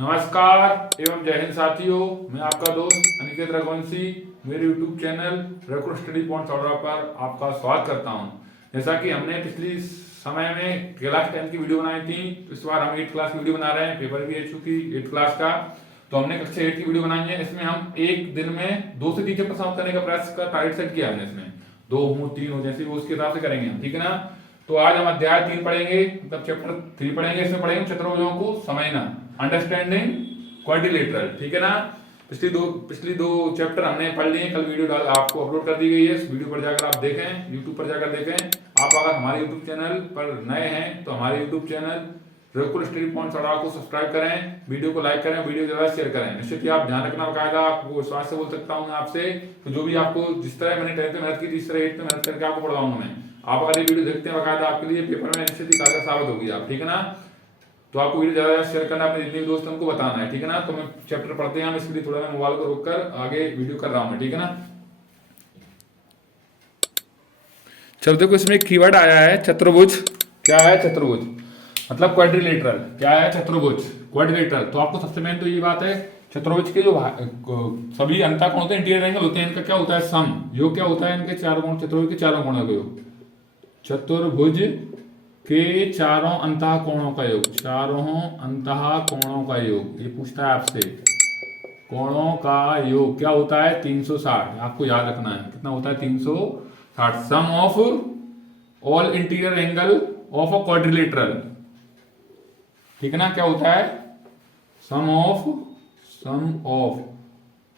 नमस्कार एवं जय हिंद साथियों, मैं आपका दोस्त अनिकेत रघुवंशी मेरे YouTube channel Raghu study point चौड़ा पर आपका स्वागत करता हूं। जैसा कि हमने पिछली समय में क्लास 10 की वीडियो बनाई थी, इस बार हम 8 क्लास की वीडियो बना रहे हैं। पेपर भी है चूंकि 8 क्लास का, तो हमने कक्षा 8 की वीडियो बनाई है। इसमें हम एक दिन में 2 से 3 चैप्टर समाप्त करने का प्रयास का टारगेट सेट किया हमने। इसमें 2 हो 3 हो, जैसे वो उसके हिसाब से करेंगे हम, ठीक है ना। तो आज हम अध्याय 3 पढ़ेंगे, मतलब चैप्टर 3 पढ़ेंगे। इसमें पढ़ेंगे चतुर्भुजों को समझना, अंडरस्टैंडिंग क्वाड्रिलेटरल, ठीक है ना। पिछली दो चैप्टर हमने पढ़ लिए, कल वीडियो डाल आपको अपलोड कर दी गई है। इस वीडियो पर जाकर आप देखें, यूट्यूब पर जाकर देखें। आप अगर हमारे यूट्यूब चैनल पर नए हैं तो हमारे YouTube channel Raghu study point चौड़ा को सब्सक्राइब करें, वीडियो को लाइक करें, वीडियो ज्यादा शेयर करें। निश्चित ही आप ध्यान रखना बकायदा, आपको विश्वास से बोल सकता हूँ आपसे, तो जो भी आपको जिस तरह मैंने 10th में मेहनत की थी, इस तरह 8th में मेहनत करके आपको पढ़ाऊंगा मैं। आप अगर ये वीडियो देखते हैं बकायदा, आपके लिए पेपर में निश्चित ही कारगर साबित होगी आप, ठीक है ना। तो आपको वीडियो ज्यादा शेयर करना, अपने जितने भी दोस्त हैं उनको बताना है, ठीक है ना। तो मैं चैप्टर पढ़ते हैं हम, इसके लिए थोड़ा मैं मोबाइल को रोककर आगे वीडियो कर रहा हूँ, ठीक है ना। चलो देखो, इसमें एक कीवर्ड आया है चतुर्भुज। क्या है चतुर्भुज? मतलब क्वाड्रिलेटरल। क्या है चतुर्भुज? क्वाड्रिलेटरल। तो आपको सबसे मेन तो ये बात है, चतुर्भुज के जो सभी अंतःकोण होते हैं, इंटीरियर एंगल होते हैं, इनका क्या होता है? सम। योग क्या होता है? इनके चारों कोण, चतुर्भुज के चारों कोणों का योग। चतुर्भुज के चारों अंतःकोणों का योग, चारों अंतःकोणों का योग। ये पूछता है आपसे, कोणों का योग क्या होता है? 360। आपको याद रखना है कितना होता है? 360। Sum of all interior angle of a quadrilateral, ठीक है ना। क्या होता है? Sum of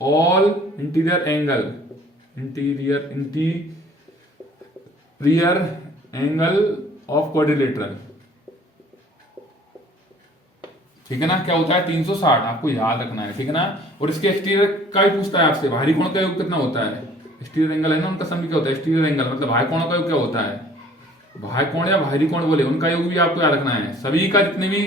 all interior angle of quadrilateral, ठीक है ना। क्या होता है? 360। आपको याद रखना है, ठीक है ना। और इसके एक्सटीरियर का भी पूछता है आपसे, बाहरी कोण का योग कितना होता है? एक्सटीरियर एंगल है ना, उनका सम क्या होता है? एक्सटीरियर एंगल मतलब बाह्य कोण का योग क्या होता है? बाह्य कोण या बाहरी कोण बोले, उनका योग भी आपको याद रखना है। सभी का जितने भी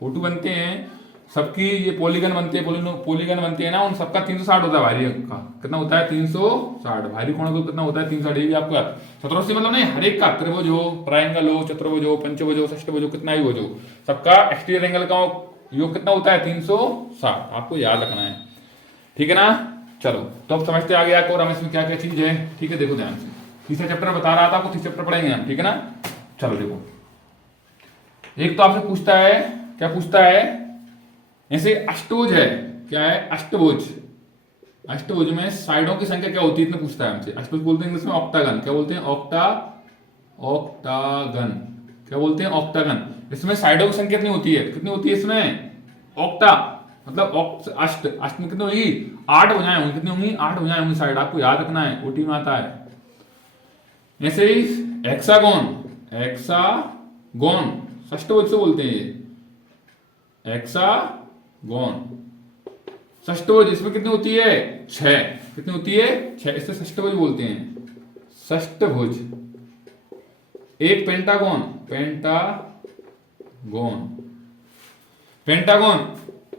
फोटो बनते हैं, सबकी ये पॉलीगन बनते हैं, पॉलीगन बनते हैं ना, उन सबका 360 होता है। बाहरी का कितना होता है? 360। बाहरी कोण का कितना होता है? 360। ये भी आपको याद। चतुर्भुज मतलब नहीं, हर एक का, त्रिभुज हो, ट्रायंगल हो, चतुर्भुज हो, पंचभुज हो, षष्ठभुज हो, कितना ही हो, जो सबका एक्सटीरियर एंगल का योग कितना होता है? 360। आपको याद रखना है, ठीक है ना। चलो तो अब समझते आगे आकर और हम इसमें क्या क्या चीज है, ठीक है। देखो ध्यान से, तीसरा चैप्टर बता रहा था आपको, तीसरा चैप्टर पढ़ेंगे हम, ठीक है ना। चलो देखो, एक तो आपसे पूछता है, क्या पूछता है? ऐसे अष्टभुज है। क्या है? अष्टभुज। अष्टभुज में साइडों की संख्या क्या होती है, इतना पूछता है हमसे। अष्टभुज बोलते हैं इंग्लिश में ऑक्टागन। क्या बोलते हैं? ऑक्टागन। क्या बोलते हैं? ऑक्टागन। इसमें साइडों की संख्या कितनी होती है? कितनी होती है इसमें? ऑक्टा मतलब अष्ट। अष्ट में कितनी होगी? 8 भुजाएं होंगी। कितनी होंगी? 8 भुजाएं होंगी साइड। आपको याद रखना है, ओटी में आता है। ऐसे ही हेक्सागोन, षष्ठभुज से बोलते हैं ये, हेक्सागोन, षष्ठभुज। इसमें कितनी होती है? 6। कितनी होती है? 6। इससे षष्ठभुज बोलते हैं, षष्ठभुज। एक पेंटागोन, पेंटागोन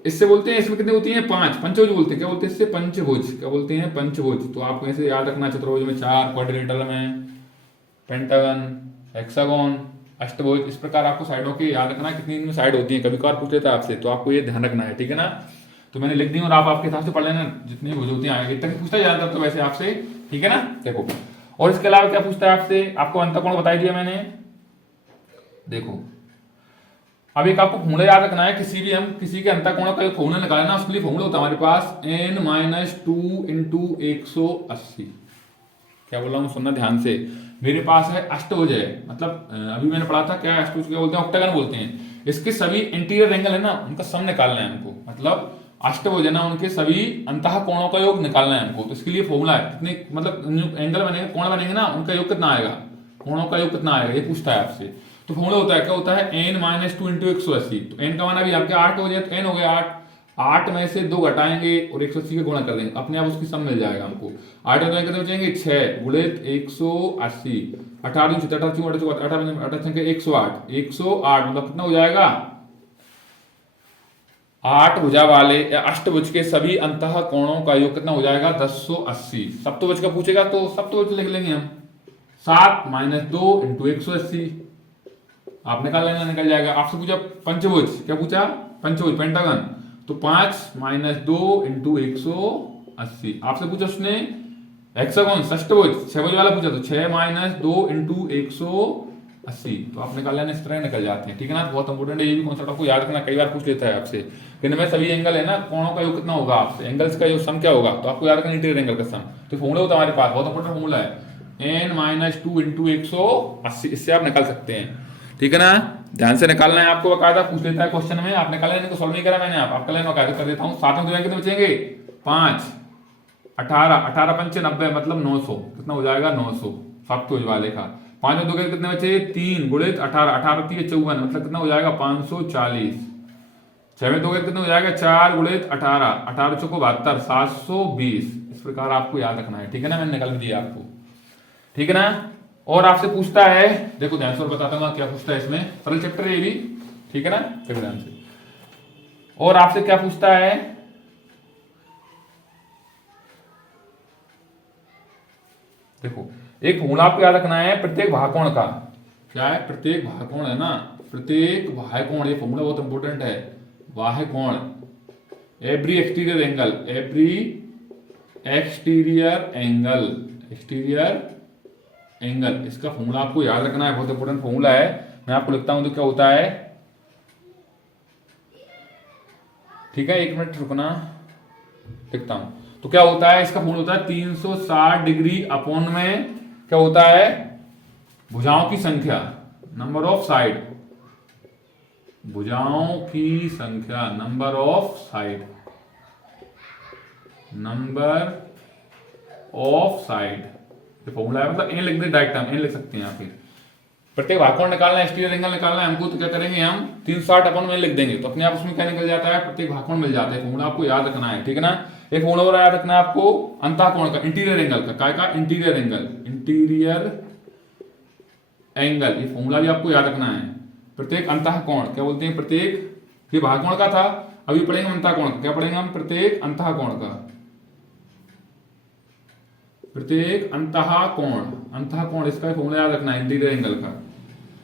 इससे बोलते हैं, इसमें कितनी होती है? 5। पंचभुज बोलते हैं। क्या बोलते हैं इससे? पंचभुज। क्या बोलते हैं? पंचभुज। तो आपको ऐसे याद रखना, चतुर्भुज में 4, क्वाड्रिलेटरल में पेंटागन, हेक्सागोन, अष्टभुज। इस प्रकार आपको साइडों के याद रखना, कितनी इनमें साइड होती है। कभी कभार पूछ लेता है आपसे, तो आपको ये ध्यान रखना है, ठीक है ना। तो मैंने लिख दी और आप आपके हिसाब से पढ़ लेना, जितनी भुज होती है आगे तक पूछता है ज्यादातर तो वैसे आपसे, ठीक है ना। देखो, और इसके अलावा क्या पूछता है आपसे? आपको अंतःकोण बताई दिया मैंने। देखो, अब एक आपको फॉर्मूला याद रखना है, किसी के अंतःकोण का एक फॉर्मूला निकालना, उसके लिए फॉर्मूला होता है हमारे पास n-2 × 180। क्या बोल रहा हूँ, सुनना ध्यान से। मेरे पास है अष्टभुज है, मतलब अभी मैंने पढ़ा था क्या अष्टभुज क्या बोलते हैं? ऑक्टागन बोलते हैं। इसके सभी इंटीरियर एंगल है ना, उनका सम निकालना है हमको। मतलब अष्टभुज है ना, उनके सभी अंतःकोणों का योग निकालना है हमको। तो इसके लिए फॉर्मूला है, कितने मतलब एंगल बनेंगे, कोण बनेंगे ना, उनका योग कितना आएगा, कोणों का योग कितना आएगा, ये पूछता है आपसे। तो फॉर्मूला होता है, क्या होता है? n-2 × 180। तो n का मान अभी आपके 8 हो जाए, तो n हो गया 8। 8 में से 2 घटाएंगे और 180 का गुणा कर देंगे, अपने आप उसकी सम मिल जाएगा हमको। 8 में कितने बचेंगे? 6 गुणित 180। 18 × 108 108 मतलब कितना हो जाएगा? 8 भुजा वाले अष्टभुज के सभी अंतःकोणों का योग कितना हो जाएगा? 1080। सप्तभुज का पूछेगा तो सप्तभुज लिख लेंगे हम, 7 - 2 × 180। आप निकाल लेना, निकल जाएगा। आपसे पूछा पंचभुज, क्या पूछा? पंचभुज, पेंटागन। तो 5 माइनस 2 इंटू 180। आपसे पूछा उसने हेक्सागोन षष्टभुज छभुज वाला पूछा, तो 6 माइनस 2 इंटू 180, तो आप निकाल लेना, इस तरह निकल जाते हैं। ठीक है ना, बहुत इंपॉर्टेंट है ये भी कॉन्सेप्ट, आपको याद रखना, कई बार पूछ लेता है आपसे। इनमें सभी एंगल है ना, कोणों का योग कितना होगा, आपसे एंगल्स का योग सम क्या होगा, तो आपको याद रखना इंटीरियर एंगल का सम। तो फॉर्मूला होता है हमारे पास, बहुत इंपॉर्टेंट फॉर्मूला है, n माइनस 2 इंटू 180, इससे आप निकाल सकते हैं। ठीक है ना, ध्यान से निकालना है आपको, बकायदा पूछ लेता है क्वेश्चन में, आप निकाल लेने को सॉल्व नहीं करा मैंने, आपका लेना बकायदा कर देता हूँ। 7 में 2 कितने बचेंगे, 5 18 18 पंचे 90, मतलब 900, कितना हो जाएगा 900 सप्तभुज वाले का। 5 में 2 के कितने बचे, 3 गुणित 18 18 3 54, मतलब कितना हो जाएगा 540। 6 में 2 के कितने हो जाएगा, 4 गुणित 18 18 चौको 72 720। इस प्रकार आपको याद रखना है। ठीक है ना, मैंने निकाल दिया आपको। ठीक है ना, और आपसे पूछता है, देखो ध्यान से और बताता हूँ क्या पूछता है इसमें, सरल चैप्टर है ये भी। ठीक है ना, देखो ध्यान से, और आपसे क्या पूछता है, देखो एक फॉर्मूला आपको याद रखना है प्रत्येक भागकोण का। क्या है, प्रत्येक भागकोण है ना, प्रत्येक भागकोण, ये फॉर्मूला बहुत इंपॉर्टेंट है। भागकोण, every exterior angle, every exterior angle, exterior angle, इसका फॉर्मूला आपको याद रखना है, बहुत इंपॉर्टेंट फॉर्मूला है। मैं आपको लिखता हूं तो क्या होता है, ठीक है, 1 मिनट रुकना, लिखता हूं। तो क्या होता है, इसका फॉर्मूला होता है 360 डिग्री अपॉन में क्या होता है, भुजाओं की संख्या, नंबर ऑफ साइड, भुजाओं की संख्या, number of side, number of side, ये फॉर्मूला है। मतलब एन लिख दे, डायरेक्ट हम एन लिख सकते हैं यहाँ पे। प्रत्येक भागकोण निकालना है, एक्सटीरियर एंगल निकालना है हमको, तो क्या करेंगे हम 360 अपन में लिख देंगे, तो अपने आप उसमें क्या निकल जाता है, प्रत्येक भागकोण मिल जाता है। फॉर्मूला आपको याद रखना है। ठीक है ना, एक फॉर्मूला और याद रखना है आपको अंतःकोण का, इंटीरियर एंगल का, काय का, इंटीरियर एंगल, इंटीरियर एंगल, ये फॉर्मूला भी आपको याद रखना है। प्रत्येक अंतःकोण क्या बोलते हैं, प्रत्येक, ये भागकोण का था, अभी पढ़ेंगे अंतःकोण का, क्या पढ़ेंगे हम, प्रत्येक अंतःकोण का, प्रत्येक अंतःकोण, अंतःकोण, इसका फॉर्मूला याद रखना है इंटीरियर एंगल का।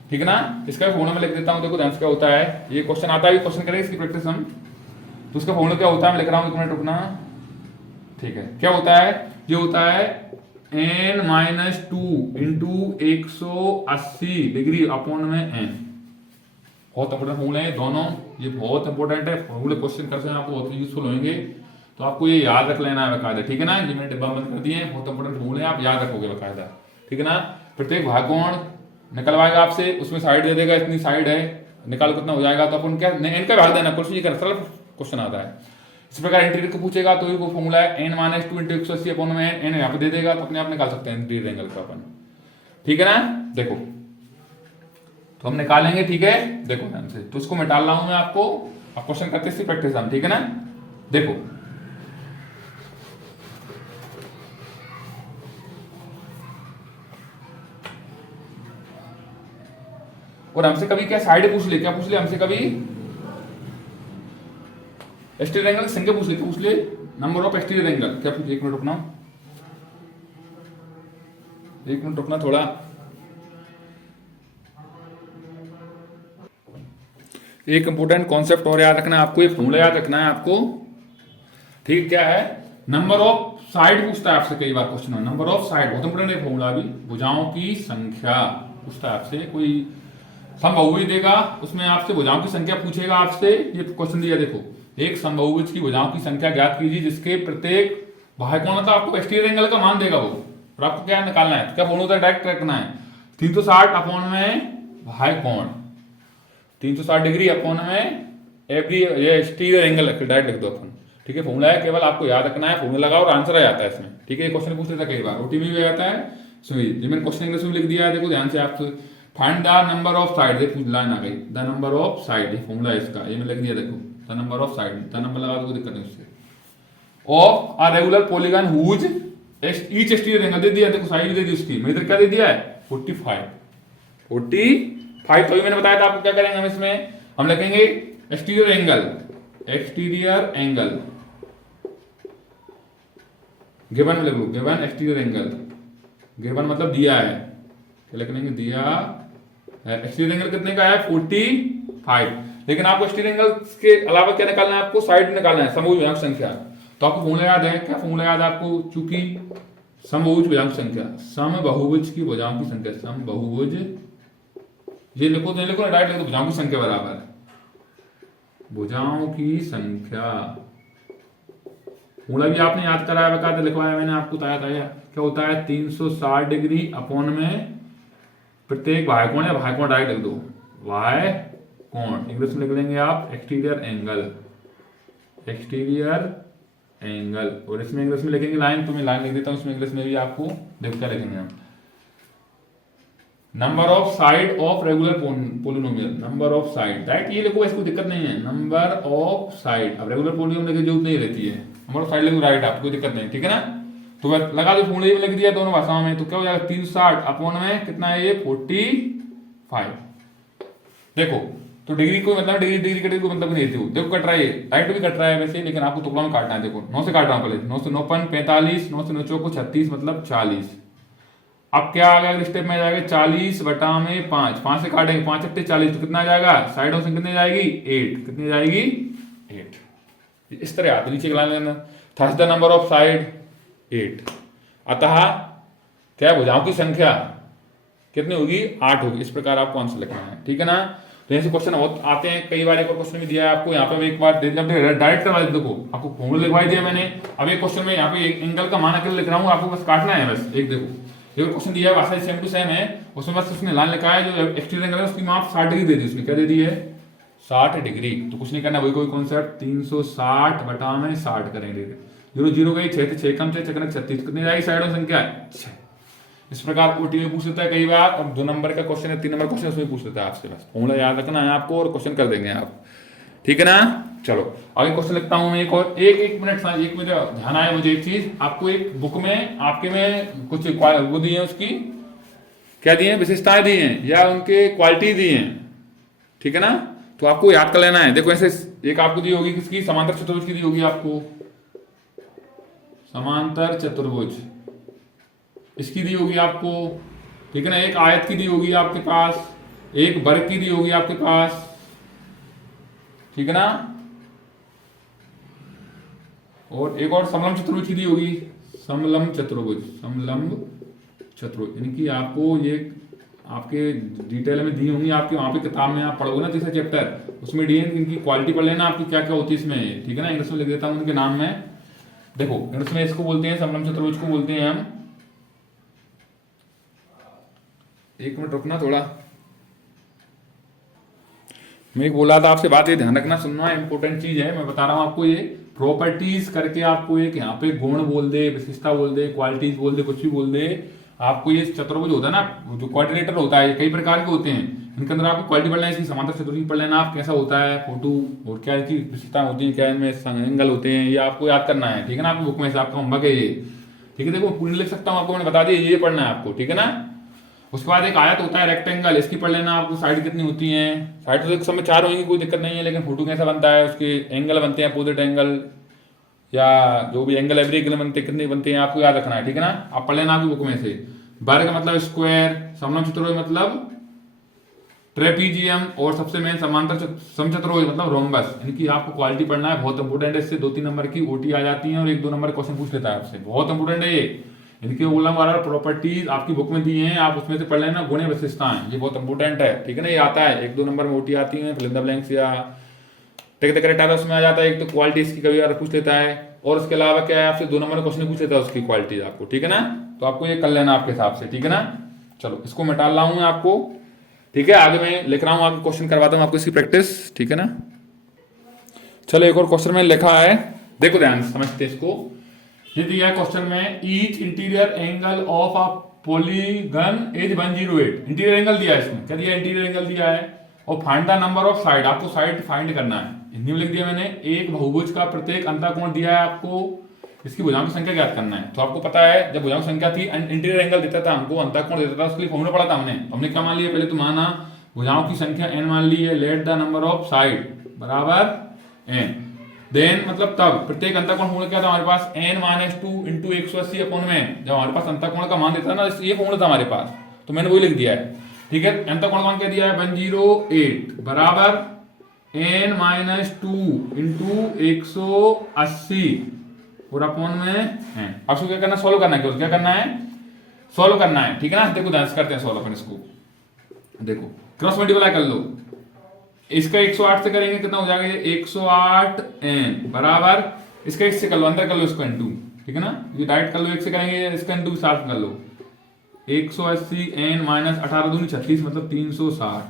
ठीक है ना, इसका फॉर्मूला मैं लिख देता हूं, देखो ध्यान से क्या होता है, ये क्वेश्चन आता है, क्वेश्चन करेंगे इसकी प्रैक्टिस हम। तो उसका फॉर्मूला क्या होता है, मैं लिख रहा हूं, 1 मिनट रुकना। ठीक है, क्या होता है, ये होता है n minus 2 into 180 degree upon में n। बहुत इंपॉर्टेंट फॉर्मूला है दोनों, ये बहुत इंपॉर्टेंट है फॉर्मूले, क्वेश्चन करते हैं आपको बहुत यूजफुल होंगे, तो आपको ये याद रख लेना है बकायदा। ठीक है ना, ये मैंने डिब्बा बंद कर दिए, बहुत इंपॉर्टेंट फॉर्मूले आप याद रखोगे बकायदा। ठीक है ना, प्रत्येक भागकोण निकलवाएगा आपसे, उसमें साइड दे देगा, इतनी साइड है, निकाल कितना हो जाएगा, तो अपन क्या इनका भाग देना, कुछ नहीं करना, सरल क्वेश्चन आता है। इस प्रकार इंटीरियर को पूछेगा तो ये फॉर्मूला है n माइनस 2 इंटू 180 अपॉन में n यहाँ पे दे देगा, तो अपने आप निकाल सकते हैं इंटीरियर एंगल का अपन। ठीक है ना, देखो तो हम निकालेंगे। ठीक है, देखो ध्यान से, तो उसको मिटा रहा हूं मैं आपको, अब क्वेश्चन करते हैं प्रैक्टिस हम। ठीक है ना, देखो और हमसे कभी क्या साइड पूछ ले, क्या पूछ ले हमसे, कभी एक्सटीरियर एंगल की संख्या पूछ ले, नंबर ऑफ एक्सटीरियर एंगल क्या पूछ, 1 मिनट रुकना, 1 मिनट रुकना थोड़ा। एक इंपॉर्टेंट कॉन्सेप्ट और याद रखना है आपको, एक फॉर्मूला याद रखना है आपको। ठीक, क्या है, नंबर ऑफ साइड पूछता है आपसे कई बार क्वेश्चन में, नंबर ऑफ साइड बहुत इंपॉर्टेंट है फॉर्मूला भी, भुजाओं की संख्या पूछता है आपसे, कोई समबाहुभुज देगा उसमें आपसे भुजाओं की संख्या पूछेगा आपसे। ये क्वेश्चन दिया, देखो एक समबाहुभुज की भुजाओं की संख्या ज्ञात कीजिए जिसके प्रत्येक भागकोण का आपको एक्सटीरियर एंगल का मान देगा वो, और आपको क्या निकालना है, क्या फॉर्मूला डायरेक्ट रखना है, 360 अपॉन में भागकोण, 360 डिग्री अपॉन में एवरी, ये एक्सटीरियर एंगल डायरेक्ट लिख दो अपन। ठीक है, फॉर्मूला है, केवल आपको याद रखना है, फॉर्मूला लगाओ और आंसर आ जाता है इसमें। ठीक है, क्वेश्चन पूछ लेता है कई बार, ओटी में भी आ जाता है, ये मैंने क्वेश्चन इंग्लिश में लिख दिया है, देखो ध्यान से, आप find the number of side, ये लाइन आ गई, द नंबर ऑफ साइड, ये फॉर्मूला है इसका, ये मैं लिख दिया, देखो the number of side, the number लगा दो, कोई दिक्कत नहीं उससे, of a regular polygon whose each exterior angle दे दिया, देखो साइड दे दी उसकी, मैंने इधर क्या दे दिया है 45, 45, तो मैंने बताया था आपको क्या करेंगे हम इसमें, हम लिखेंगे exterior angle, exterior angle given में लिख लो, गिवन एक्सटीरियर एंगल, गिवन मतलब दिया है, क्या लिखेंगे, दिया है, एक्सटीरियर एंगल कितने का है 45, लेकिन आपको एक्सटीरियर एंगल के अलावा क्या निकालना है, आपको साइड निकालना है, समभुज भुजांक संख्या। तो आपको फॉर्मूला याद है, क्या फॉर्मूला याद है आपको, चूंकि समभुज भुजांक संख्या, समबाहुभुज की भुजाओं की संख्या, समबाहुभुज, ये लिखो तो लिखो ना, डायरेक्ट लिखो, भुजाओं की संख्या बराबर भुजाओं की संख्या। फॉर्मूला भी आपने याद कराया, बकायदा लिखवाया मैंने आपको, बताया था क्या होता है, 360 डिग्री अपॉन में प्रत्येक बाह्य कोण है, बाह्य कोण डायरेक्ट लिख दो, बाह्य कोण इंग्लिश में लिख लेंगे आप एक्सटीरियर एंगल, एक्सटीरियर एंगल। और इसमें इंग्लिश में लिखेंगे लाइन, तो मैं लाइन लिख देता हूं, इसमें इंग्लिश में भी आपको देख कर लिखेंगे हम, number of side of regular polynomial, number of side, right, ये लिखो, इसको दिक्कत नहीं है, नंबर ऑफ साइड। अब रेगुलर पोलिनोमियल लिखने की जरूरत नहीं रहती है, नंबर ऑफ साइड लिखो, राइट, आपको कोई दिक्कत नहीं, ठीक है ना। तो लगा दो, फॉर्मूले में लिख दिया दोनों भाषाओं में, तो क्या हो जाएगा, 360 अपॉन में कितना है ये 45। देखो तो डिग्री कोई मतलब, डिग्री डिग्री कटेगी कोई मतलब नहीं थी, देखो कट रहा है, राइट भी कट रहा है वैसे, लेकिन आपको टुकड़ों में काटना है। देखो 9 से काट रहा हूं पहले, 9 से 9 45, 9 से 9 चौको 36 मतलब 40। अब क्या आ गया, स्टेप में आ जाएगा 40 बटा में 5, 5 से काटेंगे, 5 अट्ठे 40, तो कितना आ जाएगा, साइडों से कितनी जाएगी 8, कितनी जाएगी 8। इस तरह आते नीचे लाइन लेना, thus the number of side 8, अतः क्या भुजाओं की संख्या कितनी होगी, 8 होगी। इस प्रकार आपको आंसर लिखना है, ठीक है ना। तो ऐसे क्वेश्चन बहुत आते हैं, कई बार एक और क्वेश्चन भी दिया है आपको, यहाँ पे एक बार डायरेक्ट करवा दे, देखो आपको फॉर्मूला लिखवाई दिया मैंने, अब एक क्वेश्चन में यहाँ पे एंगल का मान अकेले लिख रहा हूँ, आपको बस काटना है बस। एक देखो एक क्वेश्चन दिया है, भाषा सेम टू सेम है, उसमें बस उसने लाइन लिखा है, जो एक्सटीरियर एंगल है उसकी माप 60 डिग्री दे दी, उसने क्या दे दी है 60 डिग्री। तो कुछ नहीं करना, वही कोई कॉन्सेप्ट, 360 बटा में 60 करेंगे, 0 0 गई, 6 से 6 कम से 6 36, कितनी जाएगी साइडों संख्या 6। इस प्रकार ओटी में पूछ लेता है कई बार, और 2 नंबर का क्वेश्चन है, 3 नंबर क्वेश्चन उसमें पूछ लेता है आपसे, बस फॉर्मूला याद रखना है आपको और क्वेश्चन कर देंगे आप, ठीक है ना। चलो आगे क्वेश्चन लिखता हूं मैं एक और, एक मिनट, एक मिनट ध्यान आया मुझे एक चीज, आपको एक बुक में आपके में कुछ वो दी है, उसकी क्या दी है, विशेषताएं दी हैं या उनके क्वालिटी दी हैं, ठीक है ना। तो आपको याद कर लेना है। देखो ऐसे एक आपको दी होगी किसकी, समांतर चतुर्भुज की दी होगी आपको, समांतर चतुर्भुज इसकी दी होगी आपको, ठीक है ना। एक आयत की दी होगी आपके पास, एक वर्ग की दी होगी आपके पास, ठीक है ना। और एक और समलंब चतुर्भुज की दी होगी, समलंब चतुर्भुज, समलंब चतुर्भुज, इनकी आपको ये आपके डिटेल में दी होंगी, आपके वहां पे किताब में आप पढ़ोगे ना तीसरा चैप्टर, उसमें दी है, इनकी क्वालिटी पढ़ लेना आपकी क्या क्या होती है इसमें, ठीक है ना। इंग्लिश में लिख देता हूं उनके नाम में, देखो इंग्लिश में इसको बोलते हैं, समलंब चतुर्भुज को बोलते हैं हम, एक मिनट रुकना थोड़ा, मैं बोला था आपसे बात, ये ध्यान रखना, सुनना इंपॉर्टेंट चीज है, मैं बता रहा हूं आपको। ये प्रॉपर्टीज करके आपको एक यहाँ पे गुण बोल दे, विशेषता बोल दे, क्वालिटीज बोल दे, कुछ भी बोल दे, आपको ये चतुर्भुज होता है ना, जो क्वाड्रिलेटरल होता है, कई प्रकार के होते हैं, इनके अंदर आपको क्वालिटी पढ़ लेना, इसकी समांतर चतुर्भुज पढ़ लेना, आप कैसा होता है फोटो, और क्या इसकी विशेषता होती है, क्या इनमें एंगल होते हैं, ये आपको याद करना है, ठीक है ना। आपकी बुक में से आपका होमवर्क है ये, ठीक है। देखो पूर्ण लिख सकता हूँ आपको, मैंने बता दिया, ये पढ़ना है आपको, ठीक है ना। उसके बाद एक आयत होता है रेक्टेंगल, इसकी पढ़ लेना आपको, साइड कितनी होती है, साइड तो सब में 4 होंगी, कोई दिक्कत नहीं है, लेकिन फोटो कैसा बनता है, उसके एंगल बनते हैं, अपोजिट एंगल या जो भी एंगल एवरी एंगल बनते हैं, कितने बनते हैं आपको याद रखना है, ठीक है ना। आप पढ़ लेना आपकी बुक में से। वर्ग मतलब स्क्वायर, समलंब चतुर्भुज मतलब ट्रेपीजियम, और सबसे मेन समांतर समचतुर्भुज मतलब रोम्बस, इनकी आपको क्वालिटी पढ़ना है, बहुत इंपोर्टेंट है। इससे 2-3 नंबर की ओटी आ जाती है और 1-2 नंबर क्वेश्चन पूछ लेता है आपसे, बहुत इंपोर्टेंट है ये। इनके उल्लंघन प्रॉपर्टीज आपकी बुक में दी हैं, आप उसमें से पढ़ लेना, गुण विशेषताएं, ये बहुत इंपोर्टेंट है, ठीक है ना। ये आता है 1-2 नंबर में ओटी आती है, फिल इन द ब्लैंक्स या टिक द करेक्ट आंसर उसमें आ जाता है। एक तो क्वालिटी इसकी कभी बार पूछ लेता है, और उसके अलावा क्या है, आपसे 2 नंबर क्वेश्चन पूछ लेता है उसकी क्वालिटी आपको, ठीक है ना। तो आपको ये कर लेना आपके हिसाब से, ठीक है ना। चलो इसको मैं डाल रहा हूं आपको, ठीक है। आगे मैं लिख रहा हूं, आपको क्वेश्चन करवाता हूं आपको इसकी प्रैक्टिस, ठीक है ना। चलो एक और क्वेश्चन में लिखा है, देखो ध्यान समझते इसको। ये दिया है क्वेश्चन में, each interior angle of a polygon is 108, interior angle दिया है इसमें, क्या दिया है, इंटीरियर एंगल दिया है, और find the number of side, आपको साइड फाइंड करना है। हिंदी में लिख दिया मैंने, एक बहुभुज का प्रत्येक अंतःकोण दिया है आपको, इसकी भुजाओं की संख्या ज्ञात करना है। तो आपको पता है जब भुजाओं की संख्या थी, इंटीरियर एंगल देता था हमको, अंतःकोण देता था, उसके लिए फॉर्मूला पढ़ा था हमने क्या मान लिया, पहले तो माना भुजाओं की संख्या n मान ली है, let the number of side बराबर n, देन मतलब तब प्रत्येक अंतःकोण फॉर्मूला क्या था हमारे पास, n-2 इंटू 180 अपॉन में, जब हमारे पास अंतःकोण का मान देता ना, ये फॉर्मूला था हमारे पास, तो मैंने वही लिख दिया है, ठीक है। अंतःकोण का मान क्या दिया है 108 बराबर n माइनस 2 इंटू 180 और अपॉन में n। अब इसको क्या करना, सॉल्व करना है, क्या करना है, सॉल्व करना है, ठीक है ना। देखो ध्यान से करते हैं सॉल्व अपन इसको। देखो क्रॉस मल्टीप्लाई कर लो, इसका 108 से करेंगे कितना हो जाएगा, ये 108 n बराबर इसका इससे कर लो, अंदर कर लो इसको n2, ठीक है ना। ये डायरेक्ट कर लो, एक से करेंगे इसका n2 भी साथ कर लो, 180 n माइनस 18 दूनी 36 मतलब 360।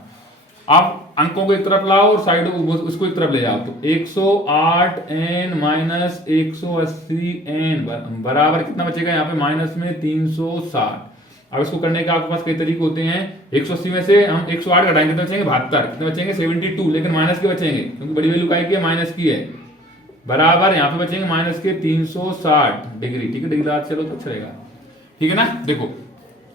आप अंकों को एक तरफ लाओ और साइड उसको एक तरफ ले जाओ, तो 108 n माइनस 180 n बराबर कितना बचेगा यहाँ पे माइनस में 360। अब इसको करने के आपके पास कई तरीके होते हैं। 180 में से हम 108 घटाएंगे कितने बचेंगे, 72, कितने बचेंगे 72, लेकिन माइनस के बचेंगे क्योंकि बड़ी वैल्यू काय की है, माइनस की है, बराबर यहाँ पे बचेंगे माइनस के 360 डिग्री, ठीक है। डिग्री याद चलो तो अच्छा रहेगा, ठीक है ना। देखो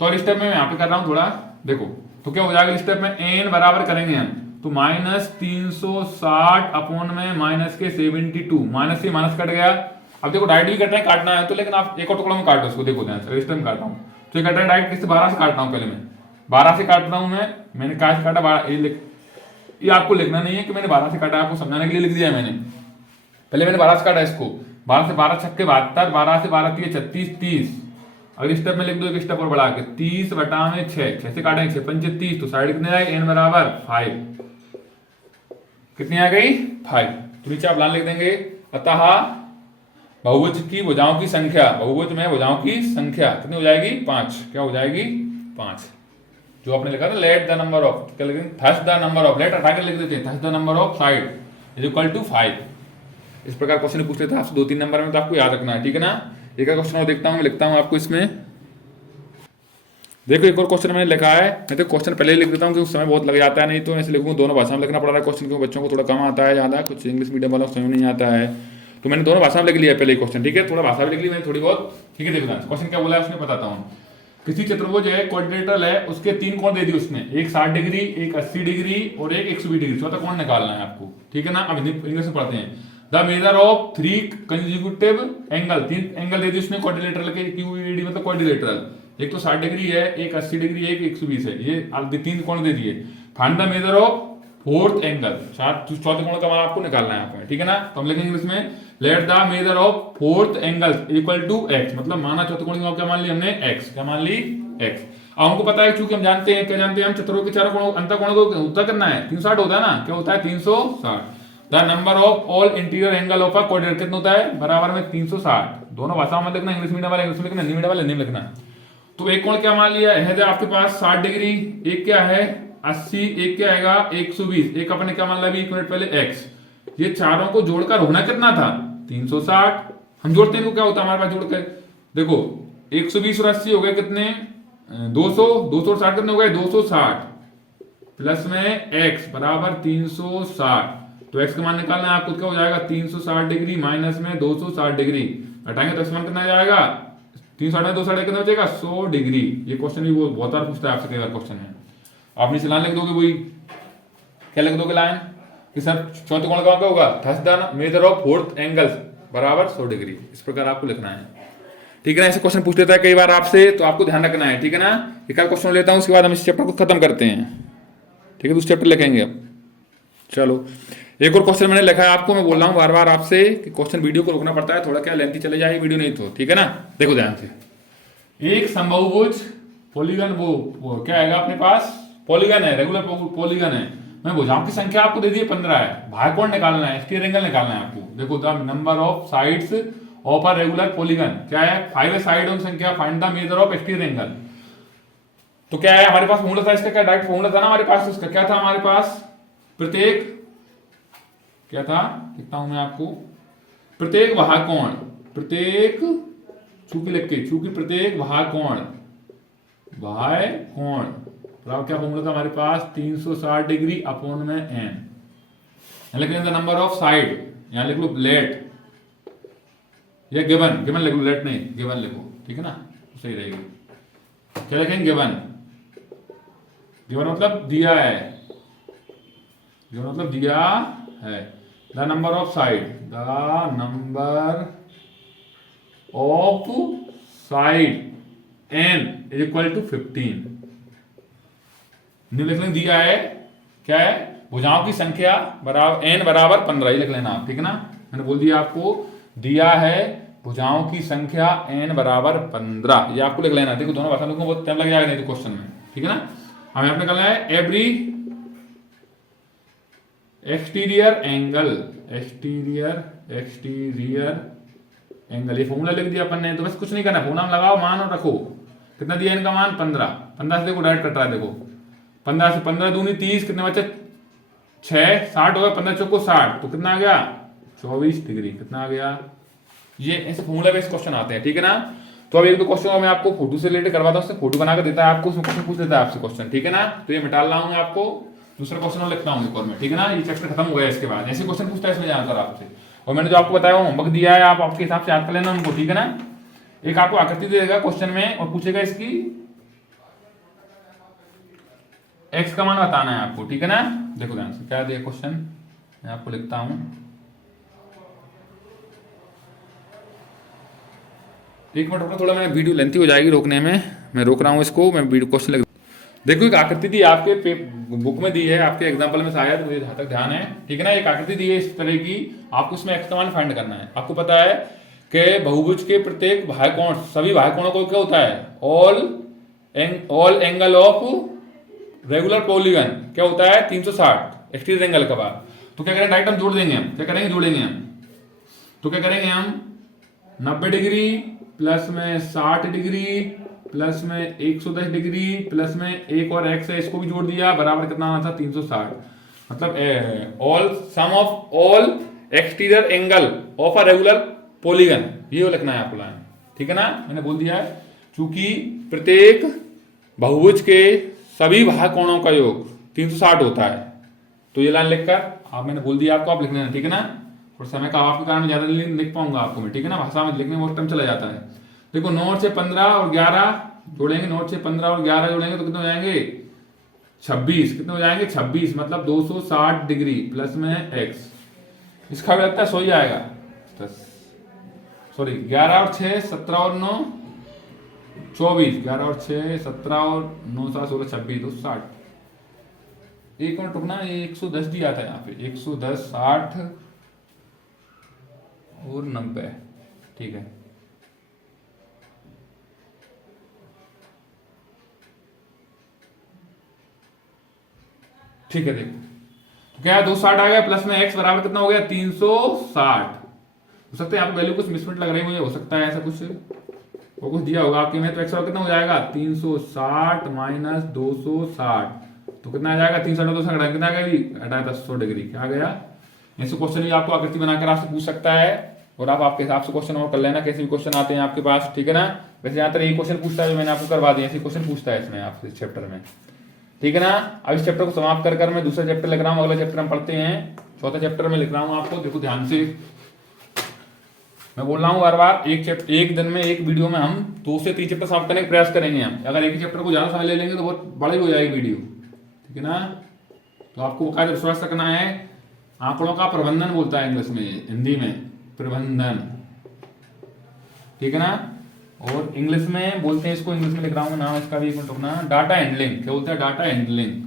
तो स्टेप में मैं यहाँ पे कर रहा हूँ थोड़ा, देखो तो क्या हो जाएगा स्टेप में n बराबर करेंगे हम, तो माइनस 360 अपॉन में माइनस के 72, माइनस से माइनस कट गया। अब देखो डायरेक्ट भी करते हैं, काटना है तो, लेकिन आप एक और टुकड़ों में काटो उसको, देखो ध्यान से स्टेप में काटता हूँ तो ये कट रहा है डायरेक्ट किससे, 12 से काट रहा हूँ, पहले मैं 12 से काट रहा हूँ, मैंने कहा से काटा, ये आपको लिखना नहीं है कि मैंने 12 से काटा, आपको समझाने के लिए लिख दिया है मैंने। पहले मैंने 12 से काटा इसको, 12 से 12 छक्के 72, 12 से 12 तीन 36, 30। अगले स्टेप में लिख दो, एक स्टेप और बढ़ा के 30 बटा में 6 से काटेंगे 6 पंचे 30, तो साइड कितने आए, n बराबर 5, कितनी आ गई 5। तो नीचे आप लाइन लिख देंगे, अतः बहुभुज की भुजाओं की संख्या, बहुभुज में भुजाओं की संख्या कितनी हो जाएगी 5, क्या हो जाएगी 5। जो आपने लिखा था लेट द नंबर ऑफ, क्या लिखेंगे thus the number of, let हटा के लिख देते हैं, thus the number of side is equal to 5। इस प्रकार क्वेश्चन पूछ लेते हैं आपसे 2-3 नंबर में, तो आपको याद रखना है, ठीक है ना। एक और क्वेश्चन और देखता हूँ, मैं लिखता हूँ आपको इसमें। देखो एक और क्वेश्चन मैंने लिखा है, मैं तो क्वेश्चन पहले लिख देता हूँ क्योंकि समय बहुत लग जाता है, नहीं तो ऐसे लिखूंगा दोनों भाषा में लिखना पड़ रहा है क्वेश्चन, क्योंकि बच्चों को थोड़ा कम आता है ज़्यादा, कुछ इंग्लिश मीडियम वालों को समझ नहीं आता है, तो मैंने दोनों भाषा में लिख लिया पहले क्वेश्चन, ठीक है। थोड़ा भाषा में लिख ली मैंने थोड़ी बहुत, ठीक है। देखो क्वेश्चन क्या बोला है उसने, बताता हूँ। किसी चतुर्भुज है, क्वाड्रिलेटरल है, उसके 3 कोण दे दिए उसने, एक 60 डिग्री, एक 80 डिग्री और एक 120 डिग्री, चौथा कोण निकालना है आपको, ठीक है ना। अब इंग्लिश में पढ़ते हैं। The measure of 3 consecutive angle, 3 angle दे दिए उसने क्वाड्रिलेटरल के, क्यूईडी मतलब क्वाड्रिलेटरल, एक तो 60 डिग्री है, एक 80 डिग्री, एक 120 है, ये 3 कोण दे दिए। Find the measure of 4th angle, चौथे कोण का मान आपको निकालना है आपको, ठीक है ना। तो हम लिखेंगे इसमें let the measure of 4th angle equal to x, मतलब माना चौथे कोण की क्या मान ली हमने x, क्या मान ली x। अब हमको पता है चूंकि हम जानते हैं, क्या जानते हैं हम, चतुर्भुज के चारों कोण अंतर कोण को उत्तर करना है, 360 होता है ना, क्या होता है 360। The number of all interior angle of a quadrilateral कितना होता है, बराबर में 360। दोनों भाषाओं में लिखना, इंग्लिश मीडियम वाला इंग्लिश में लिखना, हिंदी मीडियम वाला हिंदी में लिखना। तो एक कोण क्या मान लिया है आपके पास 60 डिग्री, एक क्या है 80, एक क्या आएगा 120, एक अपने क्या मान लिया अभी 1 मिनट पहले x। ये चारों को जोड़कर होना कितना था 360। हम जोड़ते हैं तो क्या होता है हमारे पास जोड़कर, देखो 120 और 80 हो गए कितने 200, 260 कितने हो गए 260 प्लस में x बराबर 360। तो x का मान निकालना है आपको, क्या हो जाएगा 360 डिग्री माइनस में 260 डिग्री, घटाएंगे तो x मान कितना जाएगा 360 में 260 कितना बचेगा 100 डिग्री। ये क्वेश्चन भी वो बहुत बार पूछता है आपसे, कई बार क्वेश्चन है। आप नीचे लाइन लिख दोगे, वही क्या लिख दोगे लाइन कि सर चौथे कोण का होगा thus the measure of 4th angles बराबर 100 डिग्री, इस प्रकार आपको लिखना है, ठीक है ना। ऐसे क्वेश्चन पूछ लेता है कई बार आपसे, तो आपको ध्यान रखना है, ठीक है ना। एक और क्वेश्चन लेता हूँ, उसके बाद हम इस चैप्टर को खत्म करते हैं, ठीक है। दूसरा चैप्टर लिखेंगे अब। चलो एक और क्वेश्चन मैंने लिखा है आपको, मैं बोल रहा हूँ बार बार आपसे कि क्वेश्चन वीडियो को रोकना पड़ता है, थोड़ा क्या लेंथी चले जाए वीडियो नहीं तो, ठीक है ना। देखो ध्यान से, एक समबाहुभुज पॉलीगन, वो क्या आएगा अपने पास पॉलीगन है, रेगुलर पॉलीगन है, मैं भुजाओं की संख्या आपको दे दी है 15 है, भाग कोण निकालना है, एक्सटीरियर एंगल निकालना है आपको। देखो the number of sides of a regular polygon क्या है 5 है साइड और संख्या, find the measure of exterior angle. तो क्या है हमारे पास फॉर्मूला था इसका, क्या डायरेक्ट फॉर्मूला था ना हमारे पास, इसका क्या था हमारे पास, प्रत्येक क्या था लिखता हूं मैं आपको, प्रत्येक भागकोण, प्रत्येक चूंकि लिख के, चूंकि प्रत्येक भागकोण बराबर क्या फॉर्मूला था हमारे पास 360 डिग्री अपॉन में n। लिख द नंबर ऑफ साइड, यहां लिख लो लेट या गिवन, गिवन लिख लो, लेट नहीं गिवन लिखो, ठीक है ना, सही रहेगा। क्या लिखेंगे गिवन, गिवन मतलब दिया है, गिवन मतलब दिया है। The number of side, the number of side n is equal to 15। लिख लें दिया है क्या है भुजाओं की संख्या बराबर n बराबर 15, ये लिख लेना आप, ठीक है ना। मैंने बोल दिया आपको दिया है भुजाओं की संख्या n बराबर 15, ये आपको लिख लेना। देखो दोनों भाषा में बहुत टाइम लग जाएगा नहीं तो क्वेश्चन में, ठीक है ना। हमें आपने करना है एवरी एक्सटीरियर एंगल, ये फॉर्मूला लिख दिया अपन ने, तो बस कुछ नहीं करना, फॉर्मूला में लगाओ, मान और रखो। कितना दिया इनका मान 15, 15 से देखो डायरेक्ट कट रहा है, देखो 15 से 15 दूनी 30, कितने बचे 6, 60 हो गया, 15 चौको 60, तो कितना आ गया 24 डिग्री, कितना आ गया। ये ऐसे फॉर्मूला बेस्ड क्वेश्चन आते हैं, ठीक है ना। तो अब एक दो क्वेश्चन मैं आपको फोटो से रिलेटेड करवाता हूँ, उससे फोटो बनाकर देता है आपको, उसमें क्वेश्चन पूछ देता है आपसे क्वेश्चन, ठीक है ना। तो ये मिटा रहा हूँ आपको, दूसरा क्वेश्चन और लिखता हूँ एक और में, ठीक है ना। ये चैप्टर खत्म हो गया, इसके बाद ऐसे क्वेश्चन पूछता है इसमें आंसर आपसे। और मैंने जो आपको बताया होमवर्क दिया है, आप आपके हिसाब से याद कर लेना उनको, ठीक है ना। एक आपको आकृति देगा क्वेश्चन में और पूछेगा इसकी एक्स का मान बताना है आपको, ठीक है ना। देखो ध्यान से क्या दिया क्वेश्चन, मैं आपको लिखता हूं। एक मिनट रुकना, थोड़ा मैं वीडियो लेंथी हो जाएगी रोकने में, मैं रोक रहा हूं इसको, मैं वीडियो क्वेश्चन लिख। देखो एक आकृति दी आपके बुक में दी है, आपके एग्जाम्पल में शायद, मुझे जहां तक ध्यान है, ठीक है ना। एक आकृति दी है इस तरह की, आपको इसमें एक्स का मान फाइंड करना है। आपको पता है कि बहुभुज के प्रत्येक बाह्यकोण, सभी बाह्यकोणों को क्या होता है, all angle of regular polygon क्या होता है 360 एक्सटीरियर एंगल का बार। तो क्या करें, डायरेक्ट हम जोड़ देंगे, हम क्या करेंगे, जोड़ेंगे हम। तो क्या करेंगे हम 90 डिग्री प्लस में 60 डिग्री प्लस में 110 डिग्री प्लस में एक और एक्स है, इसको भी जोड़ दिया, बराबर कितना आना था 360। मतलब all sum of all exterior angle of a regular polygon, ये लिखना है आपको लाइन, ठीक है ना। मैंने बोल दिया है चूंकि प्रत्येक बहुभुज के सभी बाह्यकोणों का योग 360 होता है, तो ये लाइन लिखकर आप, मैंने बोल दिया आपको, आप लिख लेना, ठीक है ना। और समय का आपके कारण ज्यादा नहीं लिख पाऊंगा आपको मैं, ठीक है ना, भाषा में लिखने में बहुत टाइम चला जाता है। देखो 9 से 15 और 11 जोड़ेंगे, 9 से 15 और 11 जोड़ेंगे तो कितने हो जाएंगे 26, कितने हो जाएंगे 26, मतलब 260 डिग्री प्लस में एक्स। इसका भी लगता है 100 ही आएगा, सॉरी 11 और 6 17 और 9 24, 11 और 6 17 और 9 7 16 26, 260। एक मिनट रुकना, ये 110 दिया था यहाँ पे, 110 60 और 90, ठीक है। ठीक है, देखो तो क्या 260 आ गया, प्लस में एक्स बराबर कितना हो गया 360। हो सकता है यहाँ पे वैल्यू कुछ मिसप्रिंट लग रही है मुझे, हो सकता है ऐसा कुछ वो कुछ दिया होगा आपके में। तो एक्स कितना हो जाएगा 360 माइनस 260, तो कितना आ जाएगा 360 260 कितना आ गया, हटाया था 100 डिग्री, क्या आ गया। ऐसे क्वेश्चन भी आपको आकृति बनाकर आपसे पूछ सकता है, और आप आपके हिसाब से क्वेश्चन और कर लेना, कैसे भी क्वेश्चन आते हैं आपके पास, ठीक है ना। वैसे यहाँ तक यही क्वेश्चन पूछता है जो मैंने आपको करवा दिया, ऐसे क्वेश्चन पूछता है इसमें आपसे इस चैप्टर में, ठीक है ना। अब इस चैप्टर को समाप्त कर मैं दूसरा चैप्टर लिख रहा हूँ, अगला चैप्टर हम पढ़ते हैं, चौथा चैप्टर में लिख रहा हूँ आपको। देखो ध्यान से मैं बोल रहा हूँ बार बार, एक दिन में एक वीडियो में हम 2 से 3 चैप्टर समाप्त करने का प्रयास करेंगे हम। अगर एक ही चैप्टर को ज्यादा समय ले लेंगे तो बहुत बड़ी हो जाएगी वीडियो, ठीक है ना। तो आपको कायदे विश्वास रखना है। आंकड़ों का प्रबंधन बोलता है इंग्लिश में, हिंदी में प्रबंधन, ठीक है ना। और इंग्लिश में बोलते हैं इसको, इंग्लिश में लिख रहा हूँ नाम इसका भी, एक मिनट रुकना, डाटा हैंडलिंग, क्या बोलते हैं डाटा हैंडलिंग,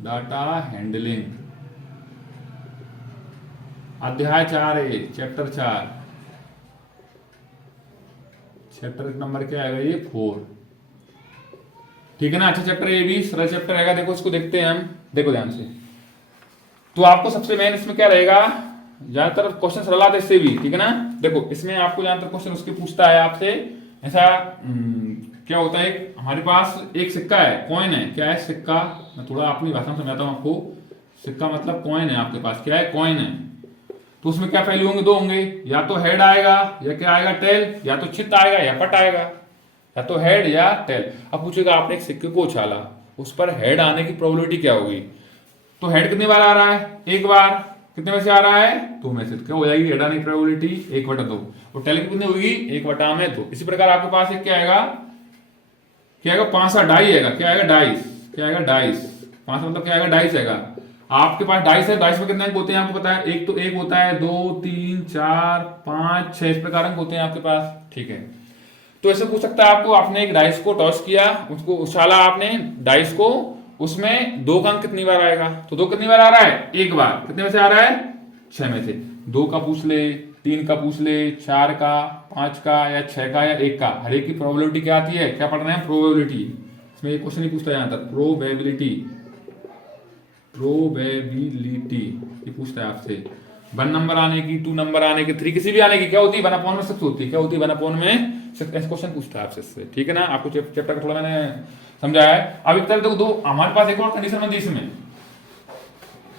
डाटा हैंडलिंग। अध्याय 4 है, चैप्टर 4, चैप्टर नंबर क्या आएगा ये 4, ठीक है ना। अच्छा चैप्टर ये भी सरल चैप्टर रहेगा, देखो इसको देखते हैं हम, देखो ध्यान से। तो आपको सबसे मेन इसमें क्या रहेगा, ज्यादातर क्वेश्चन सरल आते इससे भी, ठीक है ना। देखो इसमें आपको ज्यादातर क्वेश्चन उसके पूछता है आपसे, ऐसा क्या होता है, हमारे पास एक सिक्का है, कॉइन है, क्या है सिक्का, मैं थोड़ा अपनी भाषा में समझाता हूँ आपको। सिक्का मतलब कॉइन है, आपके पास क्या है कॉइन है, तो उसमें क्या पहलू होंगे, 2 होंगे, या तो हेड आएगा या क्या आएगा टेल, या तो चित्त आएगा या पट आएगा, या तो हेड या टेल। अब पूछेगा आपने एक सिक्के को उछाला, उस पर हेड आने की प्रोबेबिलिटी क्या होगी, तो हेड कितनी बार आ रहा है, एक बार, कितने में से आ रहा है 2 में से, क्या हो जाएगी हेड आने की प्रोबेबिलिटी 1/2, और टेल की कितनी होगी 1/2। इसी प्रकार आपके पास एक क्या आएगा, क्या आएगा 5 डाई आएगा, क्या आएगा डाइस, क्या आएगा डाइस, 5 मतलब क्या आएगा डाइस आएगा। आपके पास डाइस है, डाइस में कितने अंक होते हैं आपको पता है, एक तो एक होता है, 2 3 4 5 6 इस प्रकार अंक होते हैं आपके पास, ठीक है। तो ऐसे पूछ सकता है आपको, आपने एक डाइस को टॉस किया, उसको उछाला आपने डाइस को, उसमें 2 का अंक कितनी बार आएगा, तो 2 कितनी बार आ रहा है, एक बार। कितने में से आ रहा है, 6 में से। 2 का पूछ ले, 3 का पूछ ले, 4 का, 5 का या 6 का या 1 का, हर एक की प्रोबेबिलिटी क्या आती है, क्या पढ़ रहे हैं, प्रोबेबिलिटी। इसमें एक क्वेश्चन ही पूछता है यहां तक, प्रोबेबिलिटी, प्रोबेबिलिटी ये पूछता है आपसे। 1 नंबर आने की, 2 नंबर आने की, 3 किसी भी आने की क्या होती है, 1/में 6 होती है। क्या होती है, 1/में 6। ऐसे क्वेश्चन पूछता है आपसे इससे, ठीक है ना। आपको चैप्टर का थोड़ा मैंने समझाया है। अब एक तरह देखो, दो हमारे पास एक और कंडीशन बनती है इसमें।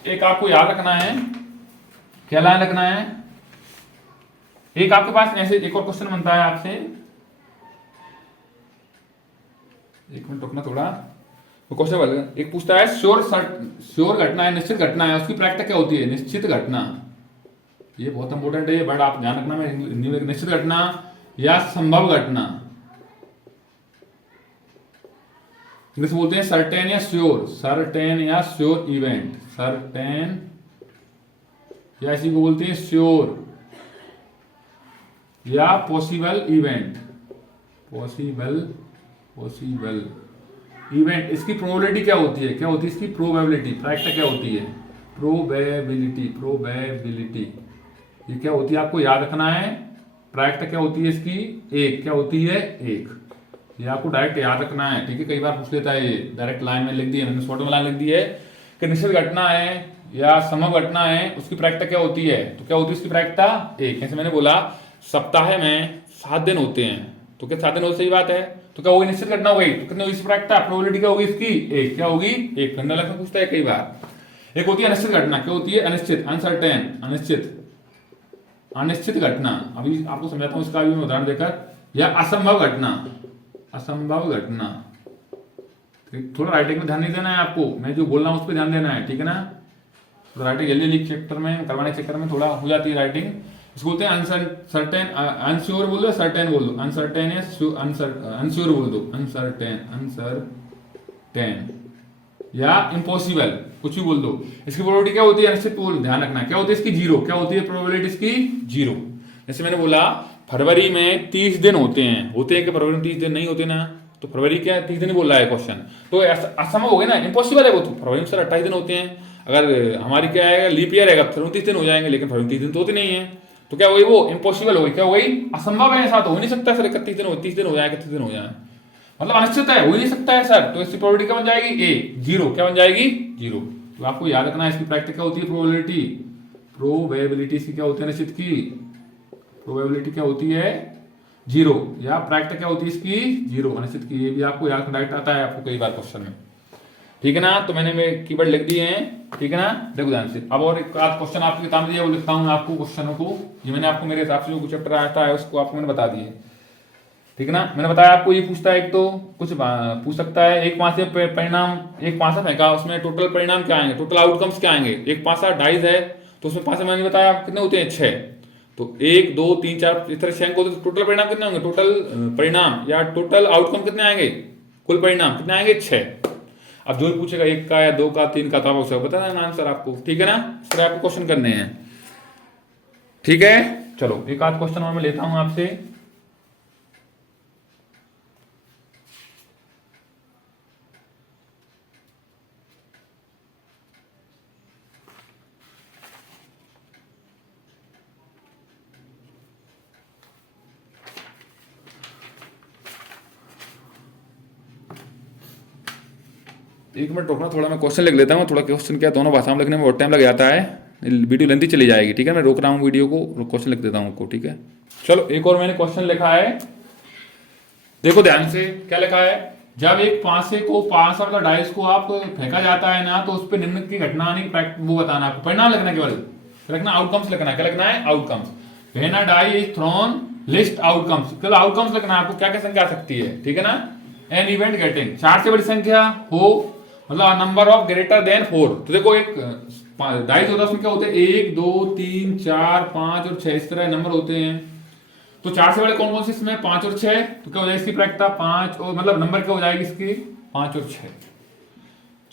एक आपको याद रखना है, क्या याद रखना है, एक आपके पास ऐसे एक और क्वेश्चन बनता है आपसे, एक मिनट रुकना थोड़ा, वो क्वेश्चन बोलेगा। एक पूछता है श्योर घटना है, निश्चित घटना है, उसकी प्रैक्टिस क्या होती है, निश्चित घटना। ये बहुत इंपॉर्टेंट है, ये वर्ड आप ध्यान रखना। मैं निश्चित घटना या संभव घटना, इंग्लिश बोलते हैं सर्टेन या श्योर, सर्टेन या श्योर इवेंट, सर्टेन या इसी को बोलते हैं श्योर या पॉसिबल इवेंट, पॉसिबल इवेंट। इसकी प्रोबेबिलिटी क्या होती है, क्या होती है इसकी प्रोबेबिलिटी, प्रैक्टिस क्या होती है, प्रोबेबिलिटी ये क्या होती है, आपको याद रखना है। प्रैक्टिस क्या होती है इसकी, एक, क्या होती है, एक। ये आपको डायरेक्ट याद रखना है, ठीक है। कई बार पूछ लेता है, ये डायरेक्ट लाइन में लिख दी है, मैंने शॉर्ट में लाइन लिख दी है कि निश्चित घटना है या संभव घटना है, उसकी प्रैक्टिस क्या होती है, तो क्या होती है इसकी प्रैक्टिस, एक। जैसे मैंने बोला सप्ताह में 7 दिन होते हैं, तो क्या 7 दिन होते, सही बात है, तो क्या होगी, निश्चित घटना हो गई, तो कितनी होगी इसकी प्रैक्टिस, प्रोबेबिलिटी क्या होगी इसकी, एक। क्या होगी, एक। फंडा लगता पूछता है कई बार। एक होती है अनिश्चित घटना, क्या होती है, अनिश्चित, अनसर्टेन, अनिश्चित घटना। अभी आपको समझाता हूं इसका भी उदाहरण देकर। या असंभव घटना, असंभव घटना। थोड़ा राइटिंग में ध्यान नहीं देना है आपको, मैं जो बोल रहा हूं उस पर ध्यान देना है, ठीक है ना। तो राइटिंग जल्दी चैप्टर में करवाने के चक्कर में थोड़ा हो जाती है राइटिंग। इसको बोलते हैं अनसर्टेन, अनश्योर बोल दो, सर्टेन बोल दो, अनसर्टेन या अनश्योर बोल दो, अनसर्टेन या इम्पॉसिबल, कुछ भी बोल दो। इसकी प्रोबेबिलिटी क्या होती है, अनिश्चित, ध्यान रखना क्या होती है इसकी, जीरो। क्या होती है प्रोबेबिलिटी इसकी, जीरो। जैसे मैंने बोला फरवरी में 30 दिन होते हैं कि फरवरी में 30 दिन नहीं होते ना, तो फरवरी क्या 30 दिन बोल रहा है क्वेश्चन, तो असंभव हो गया ना, इम्पॉसिबल है वो। तो फरवरी में सर 28 दिन होते हैं, अगर हमारी क्या है लीप ईयर है तो 29 दिन हो जाएंगे, लेकिन फरवरी में 30 दिन तो होते नहीं है, तो क्या हो गई वो, इम्पॉसिबल हो गई। क्या हो गई, असंभव है, ऐसा तो हो नहीं सकता सर 31 दिन हो, 30 दिन हो जाए, 31 दिन हो जाए, मतलब अनिश्चित है, हो ही नहीं सकता है सर। तो इसकी प्रोबेबिलिटी क्या बन जाएगी, ए, जीरो। क्या बन जाएगी, जीरो। तो आपको याद रखना है इसकी प्रैक्टिस क्या होती है, प्रोबेबिलिटी इसकी क्या होती है, निश्चित की प्रोबेबिलिटी क्या होती है, जीरो। या प्रैक्टिस क्या होती है इसकी, जीरो, अनिश्चित की। ये भी आपको याद डायरेक्ट आता है आपको कई बार क्वेश्चन में, ठीक है ना। तो मैंने कीवर्ड लिख दिए हैं, ठीक है ना, देखो ध्यान से। अब और एक आध क्वेश्चन आपकी किताब में दिया वो लिखता हूँ आपको क्वेश्चनों को, ये मैंने आपको मेरे हिसाब से जो चैप्टर आता है उसको आपको मैंने बता दिए, ठीक है ना। मैंने बताया आपको ये पूछता है, एक तो कुछ पूछ सकता है, एक पांच से परिणाम, एक पांचा फेंका, उसमें टोटल परिणाम क्या आएंगे, टोटल आउटकम्स क्या आएंगे। एक पांचा डाइज है तो उसमें पांच मैंने बताया कितने होते हैं, 6। तो 1 2 3 4 इस तरह 6 को, तो टोटल परिणाम कितने होंगे, टोटल परिणाम या टोटल आउटकम कितने आएंगे, कुल परिणाम कितने आएंगे, 6। अब जो भी पूछेगा 1 का या 2 का 3 का, तो आप उसे बता देना आंसर आपको, ठीक है ना। इस तरह आपको क्वेश्चन करने हैं, ठीक है। चलो एक आध क्वेश्चन और मैं लेता हूं आपसे। एक मिनट रोकना, थोड़ा मैं क्वेश्चन लिख लेता हूँ। थोड़ा क्वेश्चन क्या दोनों भाषाओं में लिखने में बहुत टाइम लग जाता है, वीडियो लेंथी चली जाएगी, ठीक है। मैं रोक रहा हूँ वीडियो को, क्वेश्चन लिख देता हूँ आपको, ठीक है। चलो एक और मैंने क्वेश्चन लिखा है, देखो ध्यान से। क्या लिखा है, जब एक पांसे को, पांच मतलब डाइस को आप फेंका जाता है ना, तो उस पर निम्न की घटना नहीं, वो बताना आपको, परिणाम लिखना, केवल लिखना, आउटकम्स लिखना। क्या लिखना है, outcomes. When a die is thrown, list outcomes, केवल आउटकम्स लिखना है आपको, क्या क्या संख्या आ सकती है, ठीक है ना। एन इवेंट गेटिंग, 4 से बड़ी संख्या हो, मतलब नंबर ऑफ ग्रेटर देन 4। तो देखो एक डाइस होता है, उसमें क्या होते हैं, 1 2 3 4 5 और 6, इस तरह नंबर होते हैं। तो 4 से बड़े कौन कौन से इसमें, 5 और 6। तो क्या हो जाएगी इसकी प्रैक्टिस, 5 और मतलब नंबर क्या हो जाएगी इसकी, 5 और 6।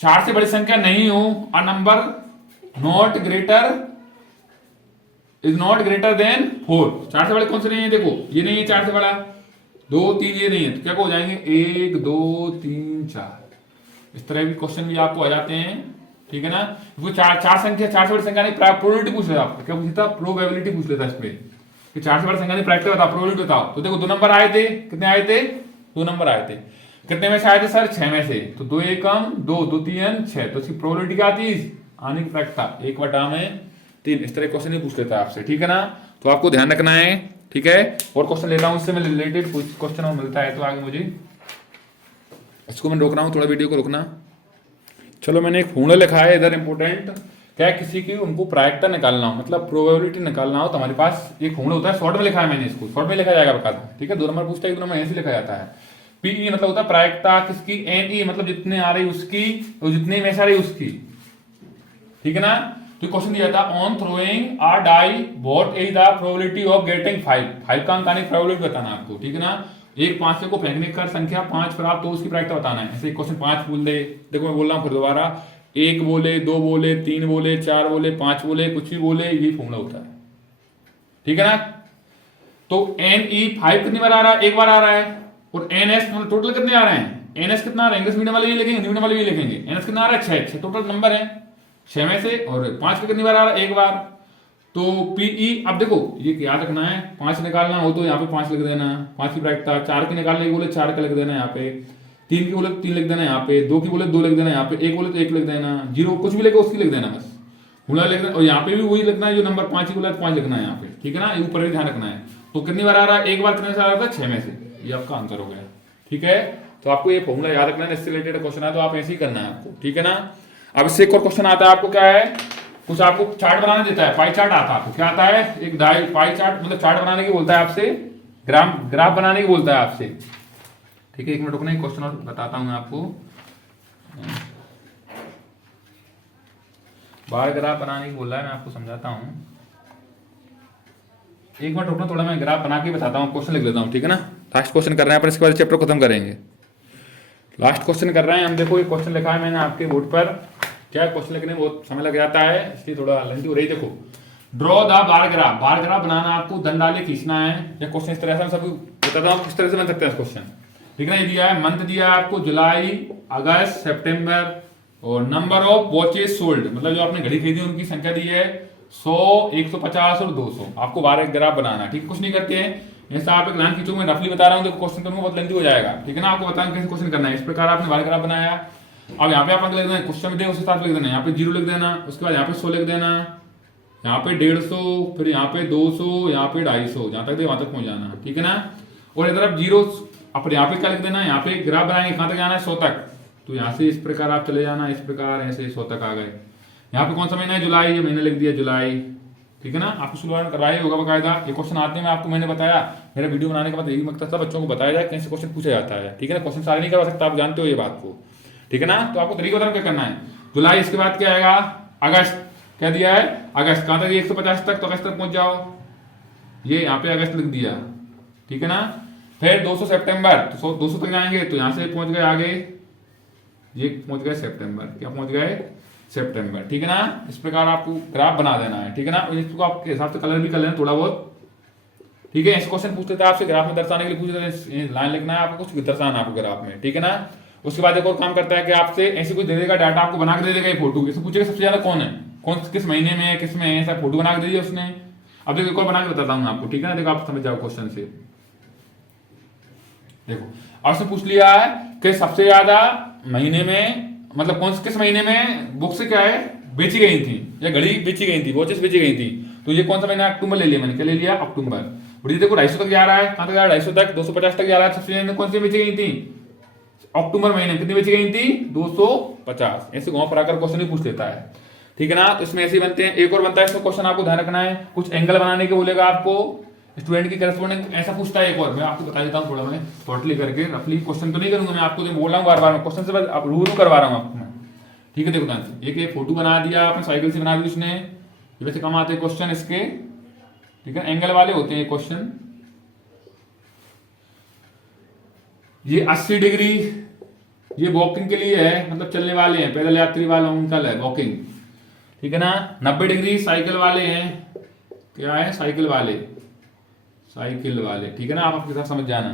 4 से बड़ी संख्या नहीं हो, a number not greater is not greater than 4। 4 से बड़े कौन से नहीं है, देखो ये नहीं है 4 से बड़ा, 2 3 ये नहीं है, तो क्या हो जाएंगे 1 2 3 4। इस तरह के क्वेश्चन भी आपको आ जाते हैं, ठीक है ना। वो चार संख्या, चार से बड़ी संख्या नहीं, प्रोबेबिलिटी पूछ लेता आपको, क्या पूछता, प्रोबेबिलिटी पूछ लेता इसमें कि चार से बड़ी संख्या नहीं, प्रैक्टिस बताओ, प्रोबेबिलिटी बताओ। तो देखो 2 नंबर आए थे, कितने आए थे, 2 नंबर आए थे। कितने में से आए थे सर, 6 में से। तो 2 एकम 2, 2 3 6, तो इसकी प्रोबेबिलिटी क्या आती, आने की प्रैक्टिस 1/3। इस तरह क्वेश्चन ही पूछ लेता है आपसे, ठीक है ना। तो आपको ध्यान रखना है, ठीक है। और क्वेश्चन लेता हूँ उससे रिलेटेड, कुछ क्वेश्चन मिलता है तो आगे मुझे, इसको मैं रोक रहा हूँ, थोड़ा वीडियो को रोकना। चलो मैंने एक फॉर्मूला लिखा है इधर इंपॉर्टेंट, क्या किसी की उनको प्रायिकता निकालना हो, मतलब प्रोबेबिलिटी निकालना हो, तो हमारे पास एक फॉर्मूला होता है, शॉर्ट में लिखा है मैंने, इसको शॉर्ट में लिखा जाएगा बकायदा, ठीक है। 2 नंबर पूछता है, 1 नंबर ऐसे लिखा जाता है। पीई मतलब होता है प्रायिकता किसकी, एनई मतलब जितने आ रही उसकी, और जितने में से आ रही उसकी, ठीक है ना। तो क्वेश्चन दिया था, on throwing a die what is the probability of getting 5 का अंक आने की प्रोबेबिलिटी बताना आपको, ठीक है ना। एक 5 को फेंकने का संख्या 5 प्राप्त हो, उसकी प्रायिकता बताना है। ऐसे क्वेश्चन 5 बोल दे, देखो मैं बोल रहा हूँ फिर दोबारा, 1 बोले, 2 बोले, 3 बोले, 4 बोले, 5 बोले, कुछ भी बोले, ये फॉर्मूला होता है, ठीक है ना। तो एन ई 5 कितनी बार आ रहा है, 1 बार आ रहा है, और एन एस मतलब टोटल कितने आ रहे हैं, एन एस कितना आ रहा है, इंग्लिश मीडियम वाले भी लिखेंगे, हिंदी मीडियम वाले भी लिखेंगे। एन एस कितना आ रहा है, 6 टोटल नंबर है, 6 में से, और 5 का कितनी बार आ रहा है, 1 बार। तो पीई, अब देखो ये याद रखना है, 5 निकालना हो तो यहाँ पे 5 लिख देना, 5 की प्रायिकता। 4 की निकालने की बोले 4 का लिख देना यहाँ पे, 3 की बोले 3 लिख देना यहाँ पे, 2 की बोले 2 लिख देना यहाँ पे, 1 बोले तो 1 लिख देना, 0 कुछ भी लिखे उसकी लिख देना बस, फॉर्मूला लिख देना। और यहाँ पे भी वही लिखना है जो नंबर 5 की बोला 5 लिखना है यहाँ पे, ठीक है ना। ये ऊपर भी ध्यान रखना है। तो कितनी बार आ रहा है, 1 बार कितने से आ रहा था, 6 में से, ये आपका आंसर हो गया, ठीक है। तो आपको ये फॉर्मूला याद रखना है, इससे रिलेटेड क्वेश्चन है तो आप ऐसे ही करना है आपको, ठीक है ना। अब इससे एक और क्वेश्चन आता है आपको, क्या है, कुछ आपको चार्ट बनाने देता है, पाई चार्ट आता है आपको, क्या आता है, एक पाई चार्ट मतलब चार्ट बनाने की बोलता है आपसे, ग्राफ बनाने की बोलता है आपसे, ठीक है। 1 मिनट रुकना, क्वेश्चन और बताता हूं मैं आपको। बार ग्राफ बनाने की बोल रहा है, मैं आपको समझाता हूं, 1 मिनट रुकना थोड़ा, मैं ग्राफ बना के बताता हूं, क्वेश्चन लिख लेता हूं, ठीक है ना। लास्ट क्वेश्चन कर रहे हैं अपन, इसके बाद चैप्टर खत्म करेंगे। लास्ट क्वेश्चन कर रहे हैं हम, देखो ये क्वेश्चन लिखा है मैंने आपके बोर्ड पर, क्या क्वेश्चन लिखने में बहुत समय लग जाता है, इसलिए थोड़ा लेंथी हो रही। देखो, ड्रॉ द बार ग्राफ बनाना आपको, दंडाले खींचना है। ये क्वेश्चन इस तरह से हम सब बताता हूँ किस तरह से बन सकते हैं क्वेश्चन, ठीक है ना। ये दिया है, मंथ दिया है आपको जुलाई, अगस्त, सितंबर, और नंबर ऑफ वॉचेस सोल्ड मतलब जो आपने घड़ी खरीदी उनकी संख्या दी है 100, 150 और 200। आपको बार ग्राफ बनाना, ठीक, कुछ नहीं करते हैं, ऐसा आप एक लाइन खींचो, मैं रफली बता रहा हूँ, तो क्वेश्चन करूंगा बहुत लेंथी हो जाएगा, ठीक है ना। आपको बताऊं कैसे क्वेश्चन करना है। इस प्रकार आपने बार ग्राफ बनाया, अब यहाँ पे आप लिख देना, क्वेश्चन में उस हिसाब से लिख देना, यहाँ पे 0 लिख देना, उसके बाद यहाँ पे 100 लिख देना, यहाँ पे 150, फिर यहाँ पे 200, यहाँ पे 250, जहाँ तक दे वहां तक पहुंच जाना, ठीक है ना। और इधर आप 0, अब यहाँ पे क्या लिख देना, यहाँ पे ग्राफ बनाएंगे, कहाँ तक जाना है, 100 तक। तो यहाँ से इस प्रकार आप चले जाना, इस प्रकार ऐसे 100 तक आ गए। यहाँ पे कौन सा महीना है, जुलाई, ये महीना लिख दिया जुलाई, ठीक है ना। आपको शुरुआत करवाया होगा बकायदा, ये क्वेश्चन आते में आपको मैंने बताया, मेरा वीडियो बनाने के बाद यही मकसद था बच्चों को बताया जाए कैसे क्वेश्चन पूछा जाता है, ठीक है ना। क्वेश्चन सारे नहीं करवा सकता, आप जानते हो ये बात को, ठीक है ना। तो आपको तरीका बताना क्या करना है, जुलाई, इसके बाद क्या आएगा, अगस्त, क्या दिया है, अगस्त, कहाँ तक, 150 तक, तो अगस्त तक पहुंच जाओ, ये यहाँ पे अगस्त लिख दिया, ठीक है ना। फिर 200 सितंबर, तो 200 तक जाएंगे, तो यहाँ से पहुंच गए आगे, ये पहुंच गए सितंबर, क्या पहुंच गए, सितंबर, ठीक है ना। इस प्रकार आपको ग्राफ बना देना है, ठीक है ना। इसको आपके हिसाब से कलर भी कर लेना थोड़ा बहुत, ठीक है। इस क्वेश्चन पूछते थे आपसे, ग्राफ में दर्शाने के लिए पूछते थे, लाइन लिखना है आपको, कुछ दर्शाना है आपको ग्राफ में, ठीक है ना। उसके बाद एक और काम करता है कि आपसे ऐसे कुछ दे देगा डाटा, आपको बना के दे देगा ये फोटो, इससे पूछेगा सबसे ज्यादा कौन है, कौन किस महीने में है, किस में है, ऐसा फोटो बना के दे दिया उसने। अब देखो एक और बना के बताता हूँ आपको, ठीक है ना। देखो आप समझ जाओ क्वेश्चन से, देखो अब उसने पूछ लिया है कि सबसे ज्यादा महीने में मतलब कौन किस महीने में बुक से क्या है बेची गई थी, या घड़ी बेची गई थी, वॉचेस बेची गई थी, तो ये कौन सा महीना, अक्टूबर ले लिया मैंने, क्या ले लिया, अक्टूबर। और ये देखो 250 तक जा रहा है, कहां तक जा रहा है, 250 तक, 250 तक जा रहा है। सबसे ज्यादा कौन सी बेची गई थी, अक्टूबर महीने में कितनी बेची गई थी, 250। ऐसे घुमा फराकर क्वेश्चन ही पूछ लेता है, ठीक है ना। तो इसमें ऐसे ही बनते हैं। एक और बनता है इसमें क्वेश्चन, आपको ध्यान रखना है, कुछ एंगल बनाने के बोलेगा आपको, स्टूडेंट की करस्पॉन्डिंग ऐसा पूछता है। एक और मैं आपको बता देता हूँ थोड़ा, मैं शॉर्टली करके, रफली क्वेश्चन तो नहीं करूंगा मैं, आपको जो बोल रहा हूँ बार बार मैं क्वेश्चन से अब रूबरू करवा रहा हूँ आपको मैं, ठीक है। देखो ध्यान से, एक फोटो बना दिया आपने, साइकिल से बना दी उसने, ये वैसे कम आते हैं क्वेश्चन इसके, ठीक है, एंगल वाले होते हैं क्वेश्चन। ये 80 डिग्री ये वॉकिंग के लिए है, मतलब चलने वाले हैं, पैदल यात्री वाला उनका है वॉकिंग, ठीक है ना। 90 डिग्री साइकिल वाले हैं, क्या है, साइकिल वाले, ठीक है ना। आप आपके साथ समझ जाना,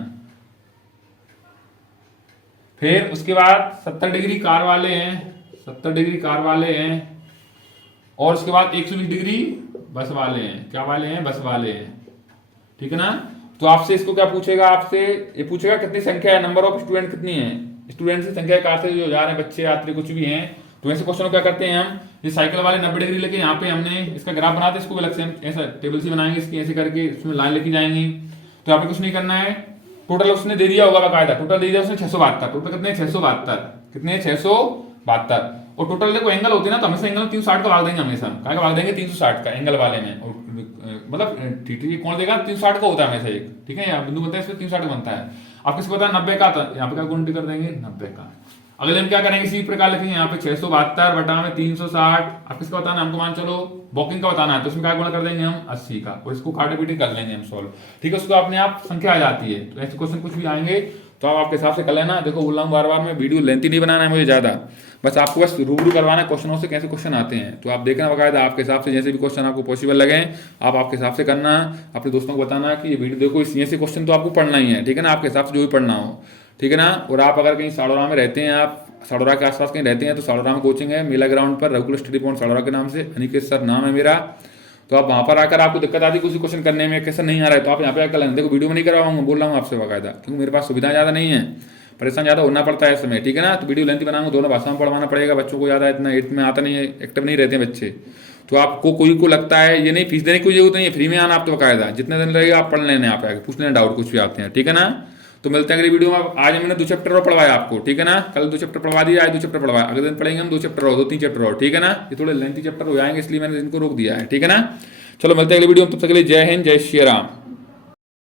फिर उसके बाद 70 डिग्री कार वाले हैं, 70 डिग्री कार वाले हैं, और उसके बाद 120 डिग्री बस वाले हैं। क्या वाले हैं? बस वाले हैं। ठीक है ना। तो आपसे इसको क्या पूछेगा? आपसे ये पूछेगा कितनी संख्या है, नंबर ऑफ स्टूडेंट कितनी है, स्टूडेंट की संख्या कार से जो जा रहे हैं, बच्चे यात्री कुछ भी हैं। तो ऐसे क्वेश्चन क्या करते हैं हम, ये साइकिल वाले 90 डिग्री लेके यहाँ पे हमने इसका ग्राफ बनाते, इसको अलग से हम ऐसा टेबल सी बनाएंगे इसकी, ऐसे करके इसमें लाइन लेके जाएंगे। तो यहाँ पे कुछ नहीं करना है, टोटल उसने दे दिया होगा बाकायदा, टोटल दे दिया उसने 672, टोटल कितने 672, कितने 672। और टोटल देखो एंगल होते हैं ना, तो हमेशा एंगल 360 का भाग देंगे, हमेशा क्या भाग देंगे 360 का एंगल वाले में। और मतलब ठीक कौन देगा 360 का होता है हमेशा एक, ठीक है, बिंदु बनता है इसमें 360 बनता है। आप किसको पता है 90 का, यहाँ पे क्या गुणती कर देंगे 90 का। अगले हम क्या करेंगे, इसी प्रकार लिखेंगे यहाँ पे 672 बटा में 360। आप किसका बताना है हमको, मान चलो वॉकिंग का बताना है, तो उसमें क्या गुणा कर देंगे हम 80 का, और इसको काटे पीटे कर लेंगे हम सॉल्व। ठीक है, उसको अपने आप संख्या आ जाती है। तो ऐसे क्वेश्चन कुछ भी आएंगे तो आप आपके हिसाब से कर लेना। देखो बोल रहा हूँ बार बार, मैं वीडियो लेंथी नहीं बनाना है मुझे ज्यादा, बस आपको बस रूबरू करवाना है क्वेश्चनों से, कैसे क्वेश्चन आते हैं। तो आप देखना बकायदा आपके हिसाब से, जैसे भी क्वेश्चन आपको पॉसिबल लगे आप आपके हिसाब से करना। अपने दोस्तों को बताना कि ये वीडियो देखो, इस से क्वेश्चन तो आपको पढ़ना ही है, ठीक है ना, आपके हिसाब से जो भी पढ़ना हो, ठीक है ना। और आप अगर कहीं साड़ोरा में रहते हैं, आप साड़ोरा के आसपास कहीं रहते हैं, तो साड़ोरा में कोचिंग है मेला ग्राउंड पर, रघुकुल स्टडी पॉइंट साड़ोरा के नाम से, अनिकेत सर नाम है मेरा। तो आप वहाँ पर आकर, आपको दिक्कत आती है किसी क्वेश्चन करने में, कैसे नहीं आ रहा है, तो आप यहाँ पे आकर लेना। देखो वीडियो में नहीं करवाऊंगा, बोल रहा हूँ आपसे बाकायदा, क्योंकि मेरे पास सुविधा ज़्यादा नहीं है, परेशान ज़्यादा होना पड़ता है इस समय, ठीक है ना। तो वीडियो लेंथी बनाऊंगा, दोनों भाषा में पढ़वाना पड़ेगा बच्चों को, ज़्यादा इतना 8th में आता नहीं है, एक्टिव नहीं रहते हैं बच्चे। तो आपको कोई को लगता है ये नहीं, फीस देने की कोई जरूरत नहीं है, फ्री में आना आप तो बाकायदा, जितने दिन लगेगा आप पढ़ लेने, आप आगे पूछ लेना डाउट कुछ भी आते हैं, ठीक है ना। तो मिलते हैं अगली वीडियो में। आज मैंने 2 चैप्टर और पढ़वाया आपको, ठीक है ना, कल 2 चैप्टर पढ़वा दिया, आज 2 चैप्टर पढ़वाया, अगले दिन पढ़ेंगे हम 2 चैप्टर और 2-3 चैप्टर और, ठीक है ना। ये थोड़े लेंथी चैप्टर हो जाएंगे, इसलिए मैंने इनको रोक दिया है, ठीक है ना। चलो मिलते हैं अगली वीडियो में, तब तक के लिए जय हिंद, जय श्री राम।